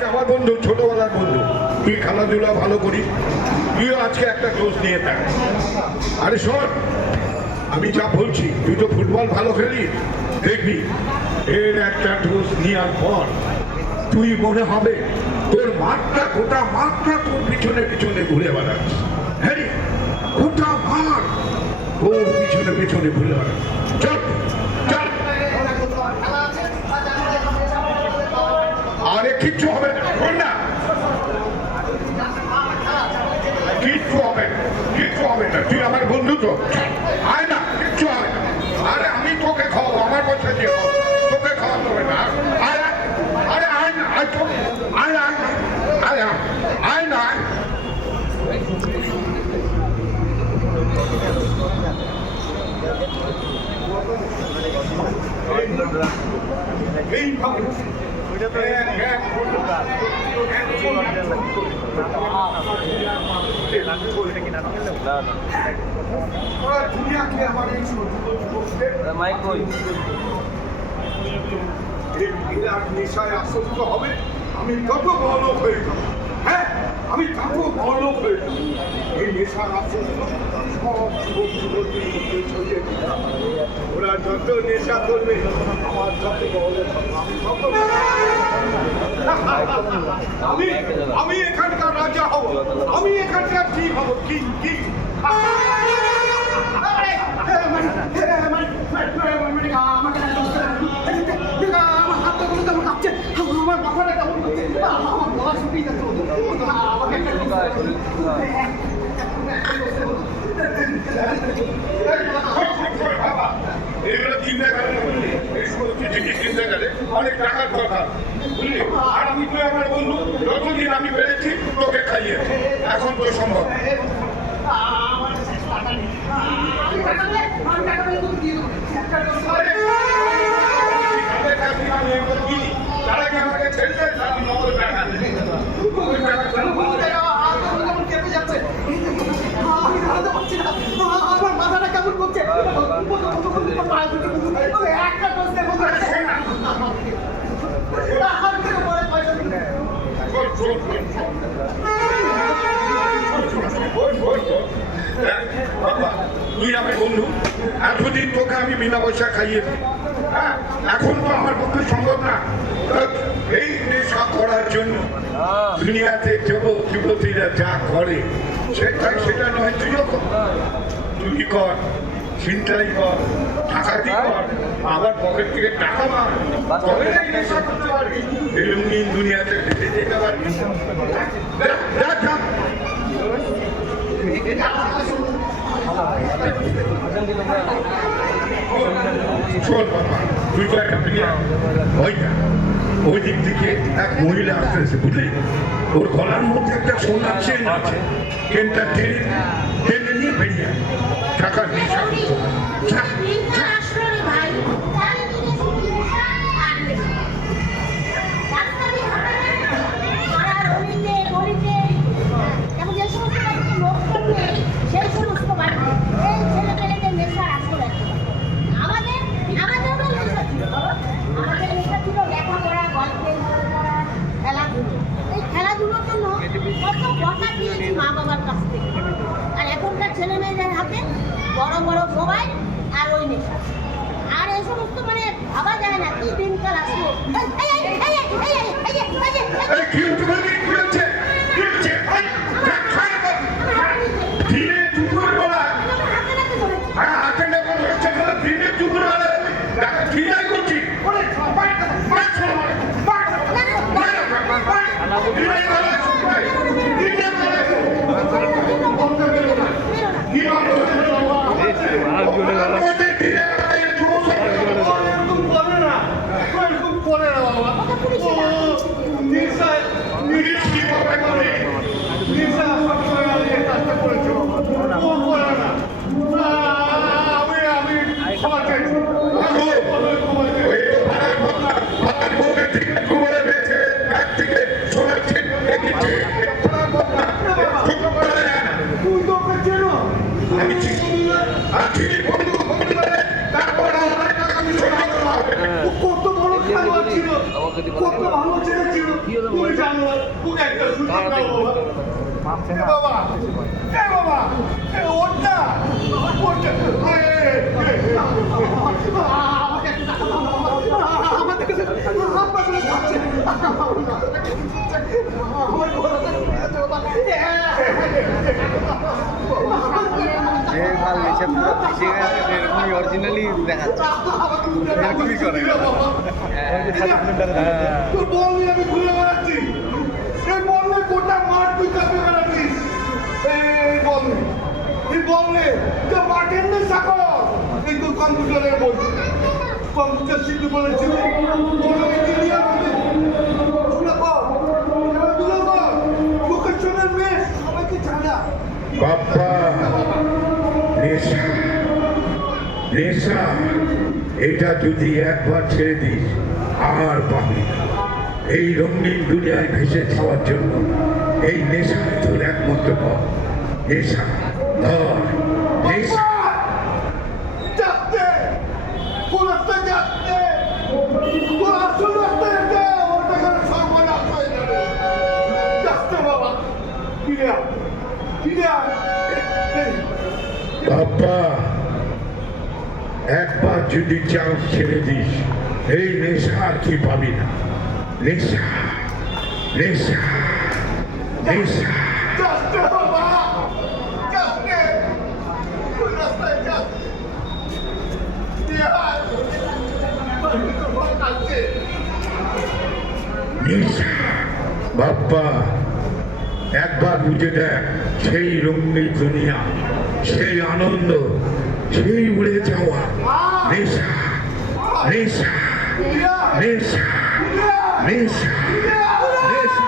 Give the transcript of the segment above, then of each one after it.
আজকে আমার বন্ধু, ছোটবেলার বন্ধু, তুই খেলাধুলা ভালো করিস, তুইও আজকে একটা ডোজ নিয়ে থাক। আরে শোন, আমি যা বলছি, তুই তো ফুটবল ভালো খেলিস, দেখবি এর একটা ডোজ নেওয়ার পর তুই মনে হবে তোর মাঠটা, গোটা মাঠটা তোর পিছনে পিছনে ঘুরে বেড়াচ্ছে। হ্যাঁ রে, গোটা মাঠ তোর পিছনে পিছনে ঘুরে বেড়াচ্ছে। চল চল, আরে কিচ্ছু হবে না, শোন না, কিচ্ছু হবে না, কিচ্ছু হবে না, তুই আমার বন্ধু তো, আয় না, কিচ্ছু হবে না। আরে আমি তোকে খাওয়াবো, আমার পয়সা দিয়ে খাওয়াবো, তোকে খাওয়াতে হবে না। আয় আরে আয় না, আয় তো, আয় আয় আয় আয় না, এইভাবে নেশায় আসক্ত হবে, আমি কত বড় হয়ে যাবো। হ্যাঁ, আমি কত বড় হয়ে যাবো। এই নেশার আসক্ত সব যুবক যুবতী ছড়িয়ে দিতে হবে। ওরা যত নেশা করবে, আমার যত বড় আমি আমি এখানকার রাজা হব, আমি এখানকার কি হব, কি কি আমার মাথাটা কেমন করছে, আমার গলা শুকিয়ে যাচ্ছে, আমাকে এগুলো চিন্তা করে এই সমস্ত জিনিস চিন্তা করে অনেক টাকার দরকার, বুঝলি? আর আমি তো আমার বন্ধু, যতদিন আমি বেড়েছি তোকে খাইয়েছি, এখন তো সম্ভব। তারা কি আমাকে ছেড়ে আমি নগদ টাকা আমার মাথাটা কেমন করছে, তুই আমার বন্ধু, এতদিন তোকে আমি বিনা পয়সা খাইয়েছি, হ্যাঁ, এখন তো আমার পক্ষে সম্ভব না। এই নেশা করার জন্য দুনিয়াতে যুবক যুবতীরা যা করে সেটা নয়, তুইও কর, তুই কর, চিন্তাই কর, টাকাটি কর, আবার পকেট থেকে টাকা মার, তবে এই নেশা করতে পারবি, রঙিন দুনিয়াতে বেঁচে যেতে পারবি। শোন বাবা, তুই তো একটা প্রিয়া, ওই দিক থেকে এক মহিলা আসতেছে, বুঝলি? ওর গলার মধ্যে একটা সোনার চেন আছে, চেনটা টেনে নিয়ে বেরিয়ে টাকার নেশা সেই সমস্ত বাড়িতে এই ছেলেমেয়েদের নেশার আসলে আমাদের নেশা ছিল, আমাদের নেশা ছিল লেখাপড়া, গল্পের পড়া, খেলাধুলো। এই খেলাধুলোর জন্য কত কথা দিয়েছি মা বাবার কাছ থেকে। আর এখনকার ছেলে মেয়েদের হাতে বড় বড় মোবাইল আর ওই নেশা, আর এই সমস্ত মানে ভাবা যায় না কি দিনকাল আসলো। জানো তোকে একটা সুযোগ দাও বাবা বাবা ওটা ওটা যে মাল নিচে পুরো ফেসে গেছে সেরকমই অরিজিনালি দেখাচ্ছে এরকমই করে তোর বল নিয়ে আমি ঘুরে বেড়াচ্ছি এই বল নিয়ে গোটা মাঠ তুই চাপে বেড়াচ্ছিস এই বল নিয়ে তো মাঠের নেই সাকর এই তোর কম্পিউটারের বই কম্পিউটার শিখতে বলেছিল বলো ইঞ্জিনিয়ার হবে লোকেশনের মেয়ে সবাইকে জানা বাপ্পা নেশা নেশা এটা যদি একবার ছেড়ে দিস আর পাবি না। এই রঙিন দুনিয়ায় ভেসে যাওয়ার জন্য এই নেশা তোর একমাত্র পথ নেশা ধর নেশা বাপ্পা একবার যদি চান্স ছেড়ে দিস এই নেশা আর কি পাবি না নেশা নেশা নেশা নেশা বাপ্পা একবার বুঝে দেখ সেই রঙিন দুনিয়া সেই আনন্দ সেই উড়ে যাওয়া নেশা নেশা নেশা নেশা নেশা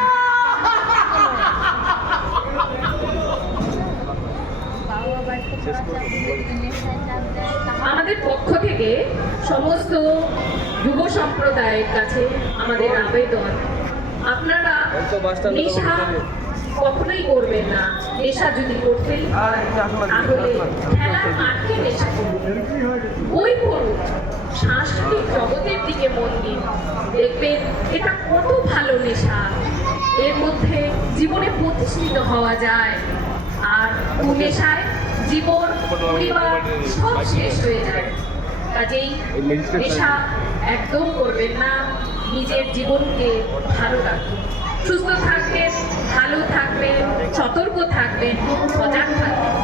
আমাদের পক্ষ থেকে সমস্ত যুব সম্প্রদায়ের কাছে আমাদের আবেদন, আপনারা নেশা কখনোই করবেন না। নেশা যদি করতেই তাহলে খেলার মাঠে নেশা করুন, বই পড়ুন, সাংস্কৃতিক জগতের দিকে মন দিন, দেখবেন এটা কত ভালো নেশা। এর মধ্যে জীবনে প্রতিষ্ঠিত হওয়া যায়, আর নেশায় জীবন পরিবার সব শেষ হয়ে যায়। কাজেই নেশা একদম করবেন না, নিজের জীবনকে ভালো রাখুন, সুস্থ থাকবেন, ভালো থাকবেন, সতর্ক থাকবেন, সজাগ থাকবেন।